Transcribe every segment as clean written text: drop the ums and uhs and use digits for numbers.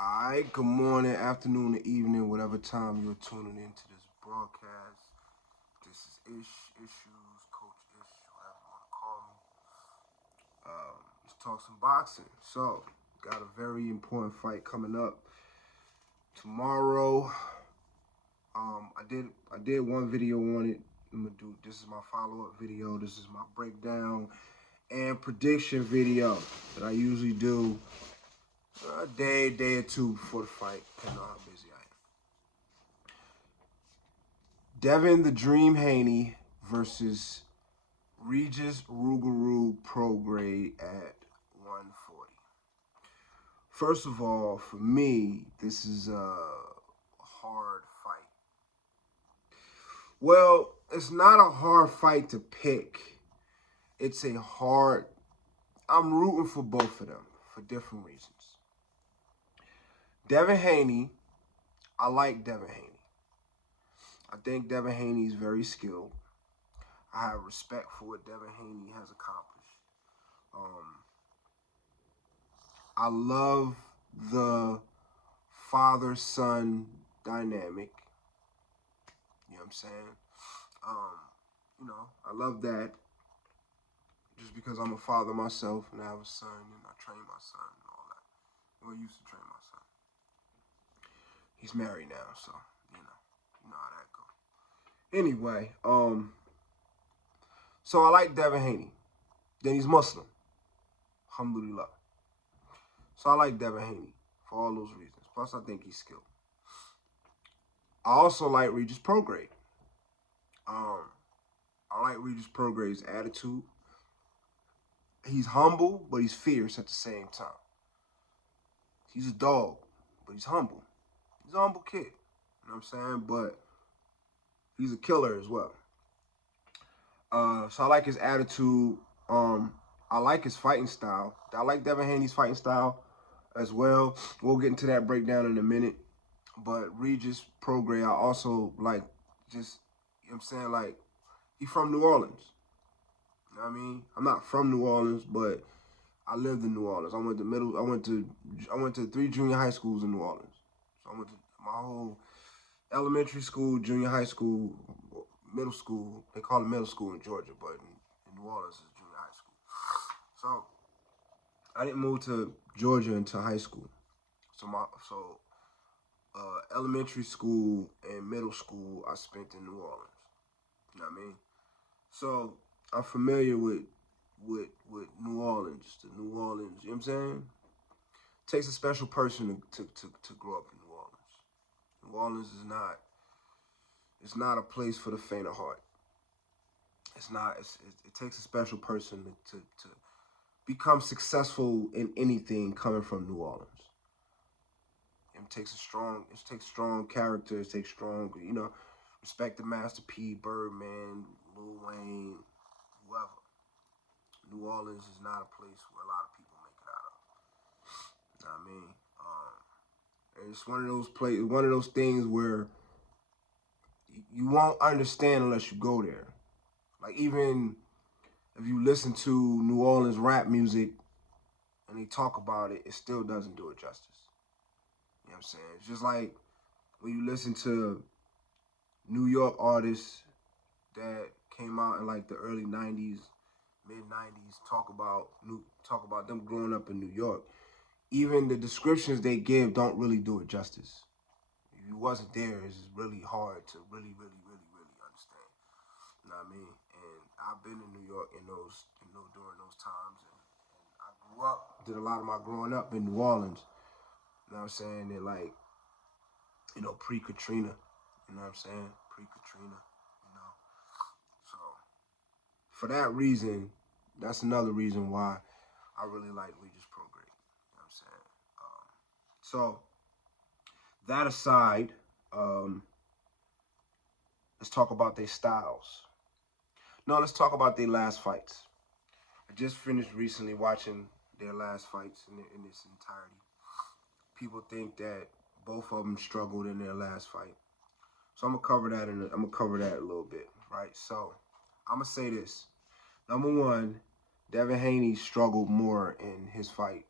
Alright, good morning, afternoon, or evening, whatever time you're tuning into this broadcast. This is Ishues, Coach Ish, whatever you want to call me. Let's talk some boxing. So, got a very important fight coming up tomorrow. I did one video on it. This is my follow-up video. This is my breakdown and prediction video that I usually do a day or two before the fight, depending on how busy I am. Devin the Dream Haney versus Regis Prograis at 140. First of all, for me, this is a hard fight. Well, it's not a hard fight to pick. It's a hard... I'm rooting for both of them for different reasons. Devin Haney, I like Devin Haney. I think Devin Haney is very skilled. I have respect for what Devin Haney has accomplished. I love the father-son dynamic. You know what I'm saying? I love that just because I'm a father myself and I have a son and I train my son and all that. Well, I used to train my son. He's married now, so, you know how that goes. Anyway, so I like Devin Haney. Then he's Muslim. Alhamdulillah. So I like Devin Haney for all those reasons. Plus, I think he's skilled. I also like Regis Prograis. I like Regis Prograis' attitude. He's humble, but he's fierce at the same time. He's a dog, but he's humble. He's a humble kid. You know what I'm saying? But he's a killer as well. So I like his attitude. I like his fighting style. I like Devin Haney's fighting style as well. We'll get into that breakdown in a minute. But Regis Prograis, I also like just, you know what I'm saying, like, he's from New Orleans. You know what I mean? I'm not from New Orleans, but I lived in New Orleans. I went to 3 junior high schools in New Orleans. So I went to my whole elementary school, junior high school, middle school. They call it middle school in Georgia, but in New Orleans it's junior high school. So I didn't move to Georgia until high school. So elementary school and middle school I spent in New Orleans. You know what I mean? So I'm familiar with New Orleans, you know what I'm saying? It takes a special person to grow up in New Orleans. New Orleans it's not a place for the faint of heart. It takes a special person to become successful in anything coming from New Orleans. It takes strong character, it takes strong, respect the Master P, Birdman, Lil Wayne, whoever. New Orleans is not a place where a lot of people make it out of. You know what I mean? And it's one of those things where you won't understand unless you go there. Like, even if you listen to New Orleans rap music and they talk about it, it still doesn't do it justice. You know what I'm saying? It's just like when you listen to New York artists that came out in like the early 90s, mid-90s, talk about them growing up in New York. Even the descriptions they give don't really do it justice. If you wasn't there, it's really hard to really understand. You know what I mean? And I've been in New York during those times, and I did a lot of my growing up in New Orleans. You know what I'm saying? And like, pre-Katrina. You know what I'm saying? Pre-Katrina, So for that reason, that's another reason why I really like Regis Prograis. You know what I'm saying? So that aside, let's talk about their styles. No, let's talk about their last fights. I just finished recently watching their last fights in its entirety. People think that both of them struggled in their last fight, so I'm gonna cover that a little bit, right? So I'm gonna say this: number one, Devin Haney struggled more in his fight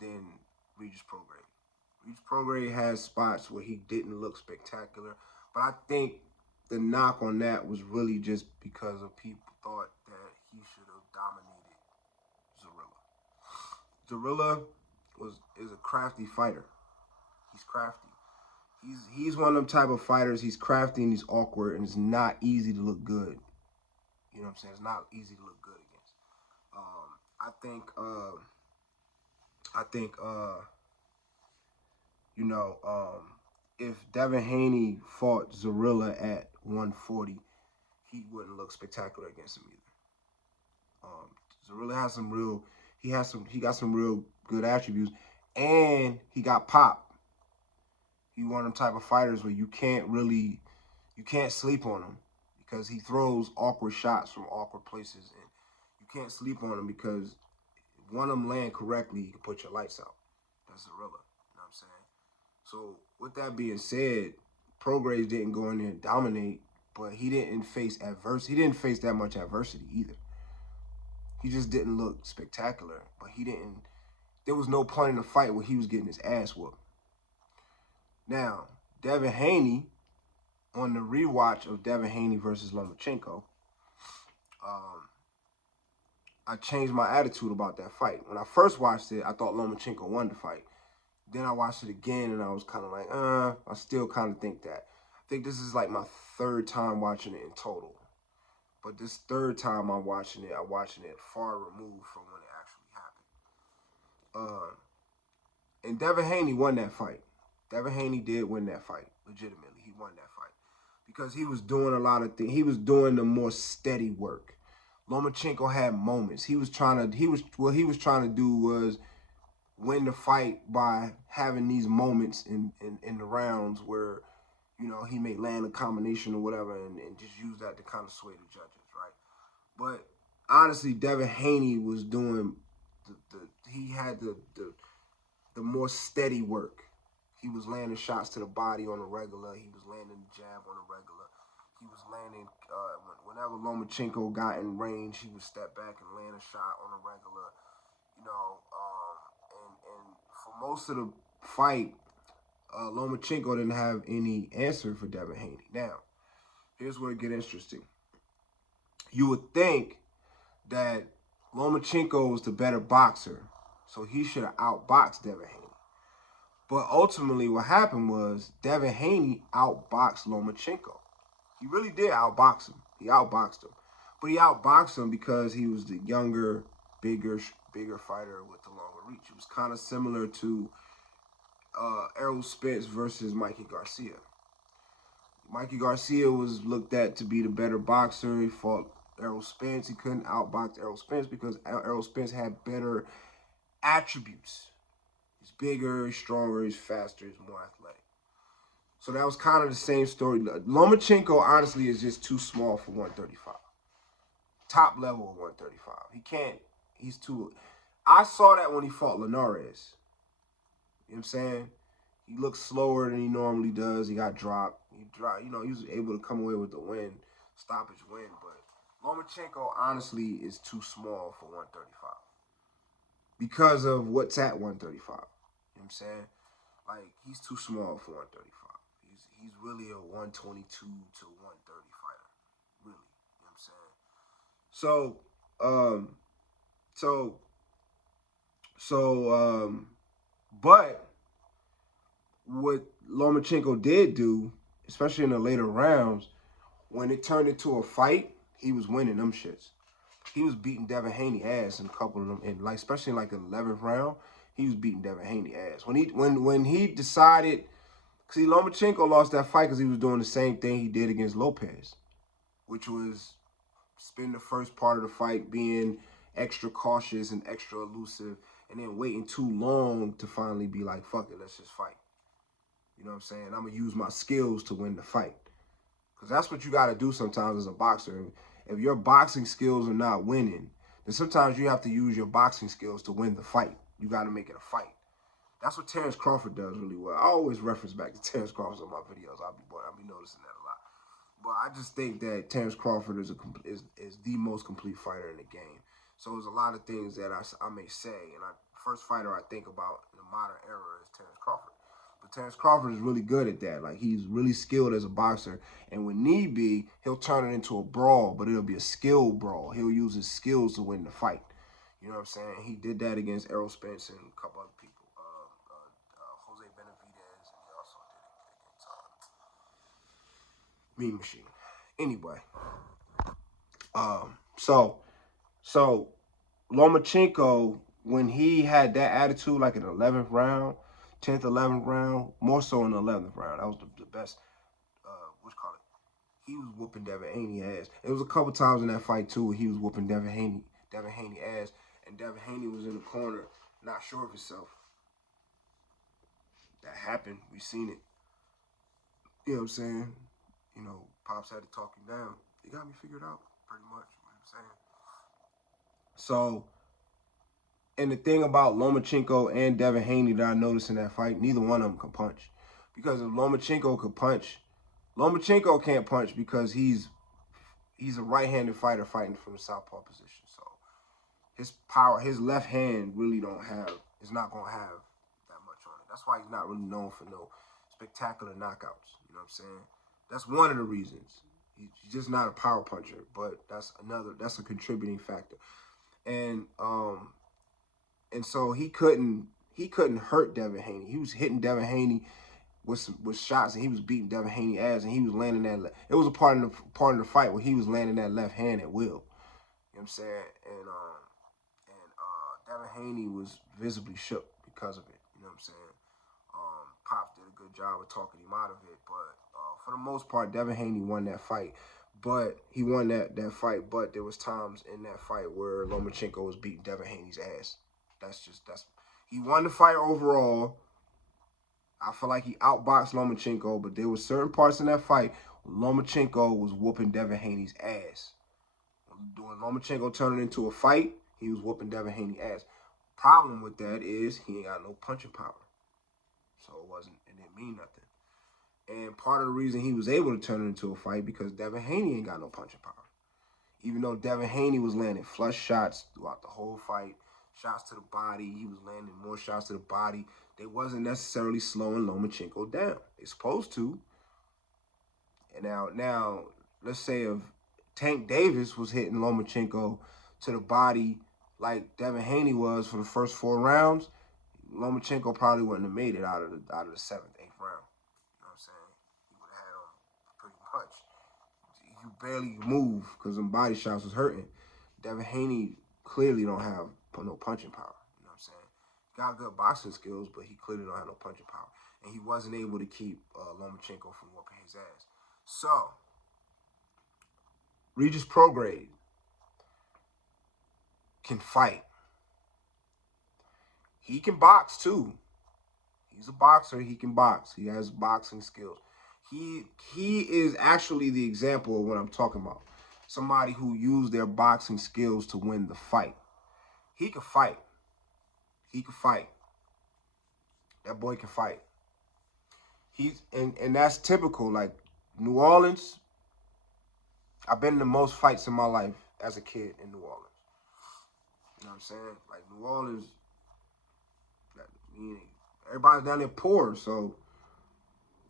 than Regis Prograis. Regis Prograis has spots where he didn't look spectacular, but I think the knock on that was really just because of people thought that he should have dominated Zorilla. Zorilla is a crafty fighter. He's crafty. He's one of them type of fighters. He's crafty and he's awkward, and it's not easy to look good. You know what I'm saying? It's not easy to look good against. I think. I think. You know, if Devin Haney fought Zorilla at 140, he wouldn't look spectacular against him either. Zorilla has some real. He got some real good attributes, and he got pop. He one of them type of fighters where you can't sleep on him because he throws awkward shots from awkward places, and you can't sleep on him because if one of them land correctly, you can put your lights out. That's Zorilla. You know what I'm saying? So with that being said, Prograis didn't go in there and dominate, but he didn't face adversity. He didn't face that much adversity either. He just didn't look spectacular, but he didn't. There was no point in the fight where he was getting his ass whooped. Now, Devin Haney, on the rewatch of Devin Haney versus Lomachenko, um, I changed my attitude about that fight. When I first watched it, I thought Lomachenko won the fight. Then I watched it again, and I was kind of like, I still kind of think that. I think this is like my third time watching it in total. But this third time I'm watching it far removed from when it actually happened. And Devin Haney won that fight. Devin Haney did win that fight, legitimately. He won that fight because he was doing a lot of things. He was doing the more steady work. Lomachenko had moments. What he was trying to do was win the fight by having these moments in the rounds where, you know, he may land a combination or whatever and just use that to kind of sway the judges, right? But honestly, Devin Haney was doing he had the more steady work. He was landing shots to the body on a regular. He was landing the jab on a regular. He was landing, whenever Lomachenko got in range, he would step back and land a shot on a regular. You know, and for most of the fight, Lomachenko didn't have any answer for Devin Haney. Now, here's where it gets interesting. You would think that Lomachenko was the better boxer, so he should have outboxed Devin Haney. But ultimately, what happened was Devin Haney outboxed Lomachenko. He really did outbox him. He outboxed him. But he outboxed him because he was the younger, bigger fighter with the longer reach. It was kind of similar to Errol Spence versus Mikey Garcia. Mikey Garcia was looked at to be the better boxer. He fought Errol Spence. He couldn't outbox Errol Spence because Errol Spence had better attributes. He's bigger, he's stronger, he's faster, he's more athletic. So that was kind of the same story. Lomachenko, honestly, is just too small for 135. Top level of 135. He can't, he's too. I saw that when he fought Linares. You know what I'm saying? He looked slower than he normally does. He got dropped. He was able to come away with the win, stoppage win. But Lomachenko, honestly, is too small for 135 because of what's at 135. You know what I'm saying? Like, he's too small for 135. He's really a 122 to 130 fighter. Really. You know what I'm saying? But what Lomachenko did do, especially in the later rounds, when it turned into a fight, he was winning them shits. He was beating Devin Haney ass in a couple of them, and like especially in like the 11th round, he was beating Devin Haney ass. When he decided, see, Lomachenko lost that fight because he was doing the same thing he did against Lopez, which was spend the first part of the fight being extra cautious and extra elusive, and then waiting too long to finally be like, fuck it, let's just fight. You know what I'm saying? I'm going to use my skills to win the fight. Because that's what you got to do sometimes as a boxer. If your boxing skills are not winning, then sometimes you have to use your boxing skills to win the fight. You got to make it a fight. That's what Terrence Crawford does really well. I always reference back to Terrence Crawford on my videos. I'll be noticing that a lot. But I just think that Terrence Crawford is the most complete fighter in the game. So there's a lot of things that I may say. And first fighter I think about in the modern era is Terrence Crawford. But Terrence Crawford is really good at that. Like, he's really skilled as a boxer. And when need be, he'll turn it into a brawl, but it'll be a skill brawl. He'll use his skills to win the fight. You know what I'm saying? He did that against Errol Spence and a couple other people. Jose Benavidez, and he also did it against Mean Machine. Anyway, so Lomachenko, when he had that attitude, like in the 11th round, 10th, 11th round, more so in the 11th round, that was the best. What's called it? He was whooping Devin Haney ass. It was a couple times in that fight too where he was whooping Devin Haney ass, and Devin Haney was in the corner, not sure of himself. That happened. We seen it. You know what I'm saying? You know, Pops had to talk him down. He got me figured out, pretty much. You know what I'm saying? So, and the thing about Lomachenko and Devin Haney that I noticed in that fight, neither one of them can punch. Because if Lomachenko could punch, Lomachenko can't punch because he's a right-handed fighter fighting from the southpaw position. So his power, his left hand really is not going to have that much on it. That's why he's not really known for no spectacular knockouts. You know what I'm saying? That's one of the reasons. He's just not a power puncher, but that's a contributing factor. And so he couldn't hurt Devin Haney. He was hitting Devin Haney with shots, and he was beating Devin Haney ass, and he was landing that. It was a part of the fight where he was landing that left hand at will. You know what I'm saying? And Devin Haney was visibly shook because of it. You know what I'm saying? Pops did a good job of talking him out of it, but for the most part, Devin Haney won that fight. But he won that fight. But there was times in that fight where Lomachenko was beating Devin Haney's ass. He won the fight overall. I feel like he outboxed Lomachenko, but there were certain parts in that fight where Lomachenko was whooping Devin Haney's ass. When Lomachenko turned it into a fight, he was whooping Devin Haney's ass. Problem with that is he ain't got no punching power. So it didn't mean nothing. And part of the reason he was able to turn it into a fight because Devin Haney ain't got no punching power. Even though Devin Haney was landing flush shots throughout the whole fight, shots to the body, he was landing more shots to the body. They wasn't necessarily slowing Lomachenko down. They're supposed to. And now, let's say if Tank Davis was hitting Lomachenko to the body like Devin Haney was for the first 4 rounds, Lomachenko probably wouldn't have made it out of the 7th, 8th round. You know what I'm saying? He would have had him pretty much. You barely move because them body shots was hurting. Devin Haney clearly don't have no punching power. You know what I'm saying? Got good boxing skills, but he clearly don't have no punching power. And he wasn't able to keep Lomachenko from whooping his ass. So, Regis Prograis can fight. He can box too. He's a boxer. He can box. He has boxing skills. He is actually the example of what I'm talking about. Somebody who used their boxing skills to win the fight. He can fight. He can fight. That boy can fight. And that's typical. Like New Orleans, I've been in the most fights in my life as a kid in New Orleans. You know what I'm saying? Like New Orleans, everybody's down there poor, so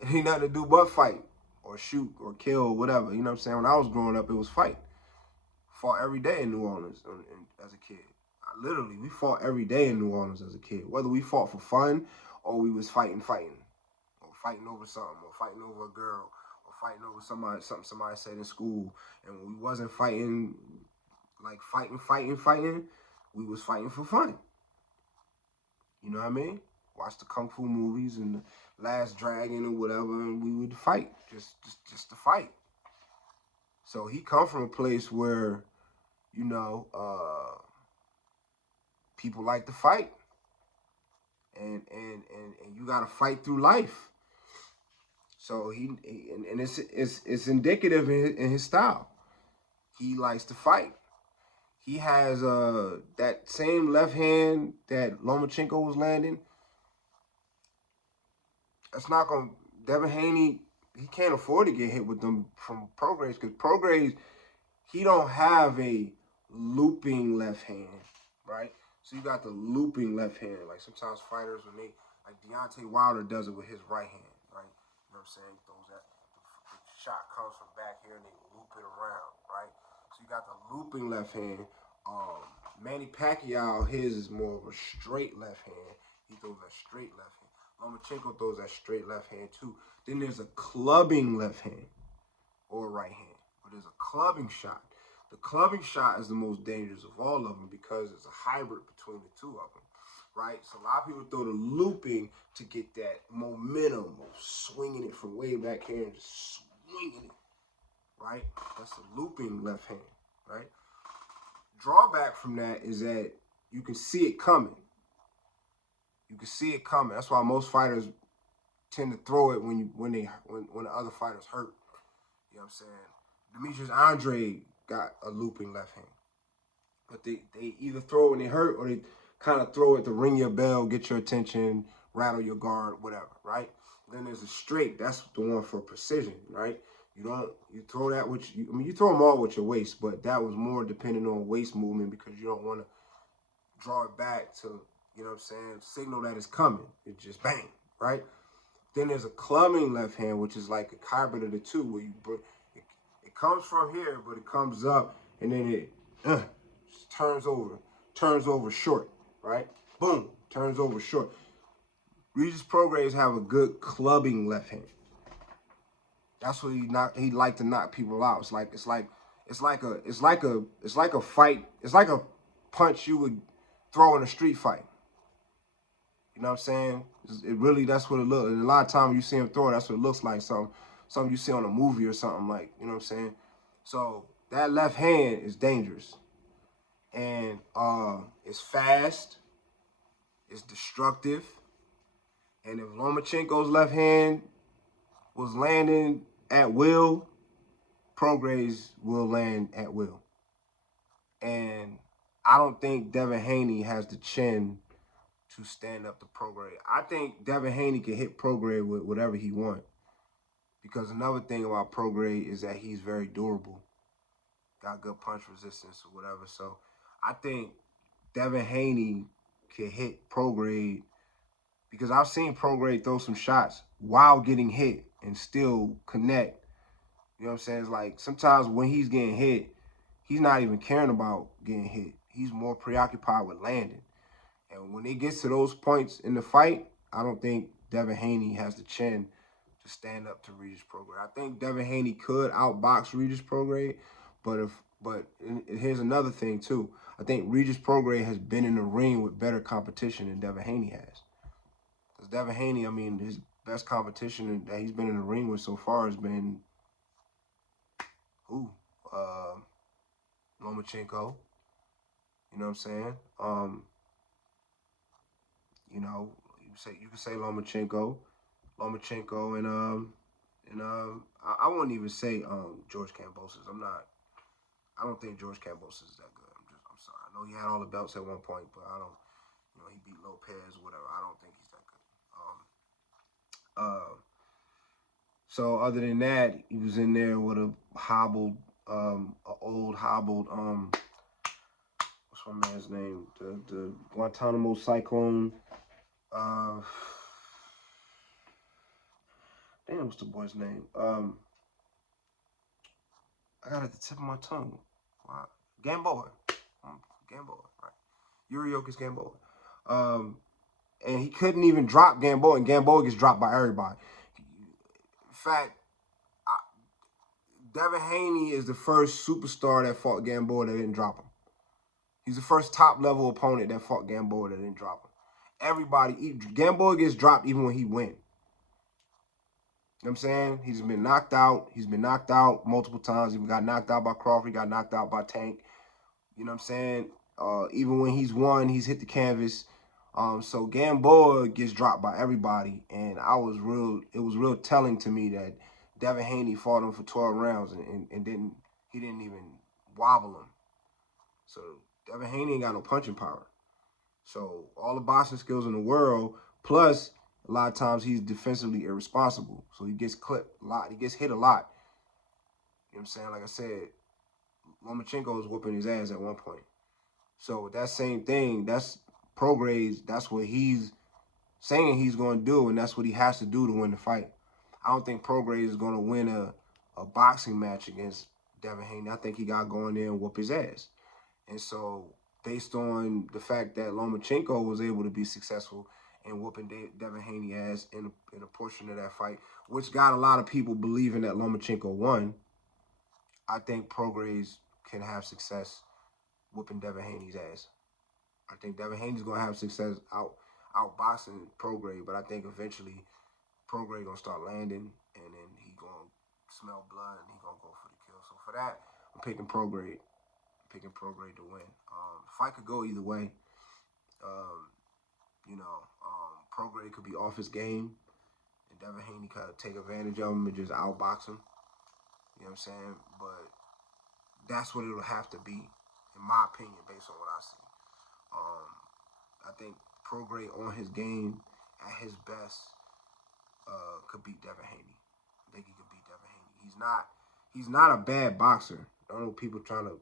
it ain't nothing to do but fight or shoot or kill or whatever. You know what I'm saying? When I was growing up, it was fight. Fought every day in New Orleans as a kid. We fought every day in New Orleans as a kid. Whether we fought for fun or we was fighting. Or fighting over something, or fighting over a girl, or fighting over something somebody said in school. And when we wasn't fighting, like fighting, we was fighting for fun. You know what I mean? Watch the Kung Fu movies and the Last Dragon or whatever, and we would fight, just to fight. So he come from a place where, you know, people like to fight, and you gotta fight through life. So it's indicative in his style. He likes to fight. He has that same left hand that Lomachenko was landing. That's not gonna Devin Haney. He can't afford to get hit with them from Prograis because Prograis, he don't have a looping left hand, right? So you got the looping left hand. Like sometimes fighters when they like Deontay Wilder does it with his right hand, right? You know what I'm saying? He throws that the shot comes from back here and they loop it around, right? So you got the looping left hand. Manny Pacquiao, his is more of a straight left hand. He throws that straight left hand. Lomachenko throws that straight left hand too. Then there's a clubbing left hand or right hand, but there's a clubbing shot. The clubbing shot is the most dangerous of all of them because it's a hybrid between the two of them, right? So a lot of people throw the looping to get that momentum of swinging it from way back here and just swinging it, right? That's the looping left hand, right? Drawback from that is that you can see it coming. You can see it coming. That's why most fighters tend to throw it when the other fighters hurt. You know what I'm saying? Demetrius Andre got a looping left hand. But they either throw it when they hurt or they kind of throw it to ring your bell, get your attention, rattle your guard, whatever, right? Then there's a straight. That's the one for precision, right? You throw that with, you throw them all with your waist, but that was more dependent on waist movement because you don't want to draw it back to, you know what I'm saying, signal that it's coming. It's just bang, right? Then there's a clubbing left hand, which is like a hybrid of the two, where it comes from here, but it comes up, and then it turns over short, right? Boom, turns over short. Regis Prograis have a good clubbing left hand. That's what he like to knock people out. It's like a fight. It's like a punch you would throw in a street fight. You know what I'm saying? It really, that's what it looks. And a lot of times you see him throw it, that's what it looks like. Something you see on a movie or something, like, you know what I'm saying? So that left hand is dangerous. And it's fast, it's destructive. And if Lomachenko's left hand was landing at will, Prograis will land at will. And I don't think Devin Haney has the chin to stand up to Prograis. I think Devin Haney can hit Prograis with whatever he wants. Because another thing about Prograis is that he's very durable. Got good punch resistance or whatever. So I think Devin Haney can hit Prograis, because I've seen Prograis throw some shots while getting hit and still connect. You know what I'm saying? It's like sometimes when he's getting hit, he's not even caring about getting hit. He's more preoccupied with landing. And when it gets to those points in the fight, I don't think Devin Haney has the chin to stand up to Regis Prograis. I think Devin Haney could outbox Regis Prograis, but here's another thing too. I think Regis Prograis has been in the ring with better competition than Devin Haney has. Because Devin Haney, I mean, his best competition that he's been in the ring with so far has been Lomachenko. You know what I'm saying? You know, you can say Lomachenko, and I wouldn't even say George Kambosos. I don't think George Kambosos is that good. I'm sorry. I know he had all the belts at one point, but I don't. You know, he beat Lopez or whatever. I don't think he's that good. So other than that, he was in there with a hobbled, old hobbled, what's my man's name? The Guantanamo Cyclone. Damn, what's the boy's name? I got it at the tip of my tongue. Wow. Gamboa. Gamboa, right? Yuriokis Gamboa. And he couldn't even drop Gamboa, and Gamboa gets dropped by everybody. In fact, Devin Haney is the first superstar that fought Gamboa that didn't drop him. He's the first top-level opponent that fought Gamboa that didn't drop him. Gamboa gets dropped even when he wins. You know what I'm saying? He's been knocked out. He's been knocked out multiple times. He got knocked out by Crawford. He got knocked out by Tank. You know what I'm saying? Even when he's won, he's hit the canvas. So Gamboa gets dropped by everybody, and it was real telling to me that Devin Haney fought him for 12 rounds and he didn't even wobble him. So Devin Haney ain't got no punching power. So all the boxing skills in the world, plus a lot of times he's defensively irresponsible. So he gets clipped a lot. He gets hit a lot. You know what I'm saying? Like I said, Lomachenko was whooping his ass at one point. So that same thing, that's Prograis, that's what he's saying he's going to do, and that's what he has to do to win the fight. I don't think Prograis is going to win a boxing match against Devin Haney. I think he got to go in there and whoop his ass. And so, based on the fact that Lomachenko was able to be successful in whooping Devin Haney ass in a portion of that fight, which got a lot of people believing that Lomachenko won, I think Prograis can have success whooping Devin Haney's ass. I think Devin Haney's gonna have success outboxing Prograis, but I think eventually Prograis gonna start landing, and then he gonna smell blood and he gonna go for the kill. So for that, I'm picking Prograis. Picking Prograis to win. The fight could go either way. Um, Prograis could be off his game, and Devin Haney kind of take advantage of him and just outbox him. You know what I'm saying? But that's what it'll have to be, in my opinion, based on what I see. I think Prograis on his game at his best could beat Devin Haney. I think he could beat Devin Haney. He's not a bad boxer. I don't know people trying to.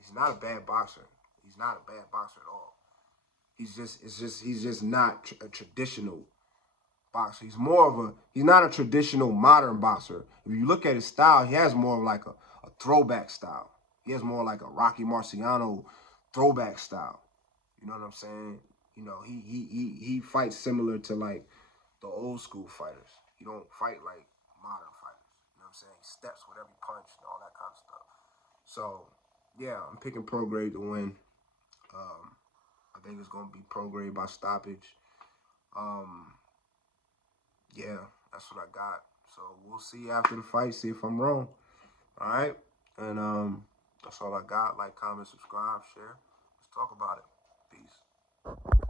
He's not a bad boxer. He's not a bad boxer at all. He's just not a traditional boxer. He's not a traditional modern boxer. If you look at his style, he has more of like a throwback style. He has more like a Rocky Marciano throwback style. You know what I'm saying? You know, he fights similar to like the old school fighters. He don't fight like modern fighters. You know what I'm saying? He steps with every punch and all that kind of stuff. So yeah, I'm picking Prograis to win. I think it's gonna be Prograis by stoppage. Um, yeah, that's what I got. So we'll see after the fight, see if I'm wrong. All right, and that's all I got. Like, comment, subscribe, share. Let's talk about it. Peace.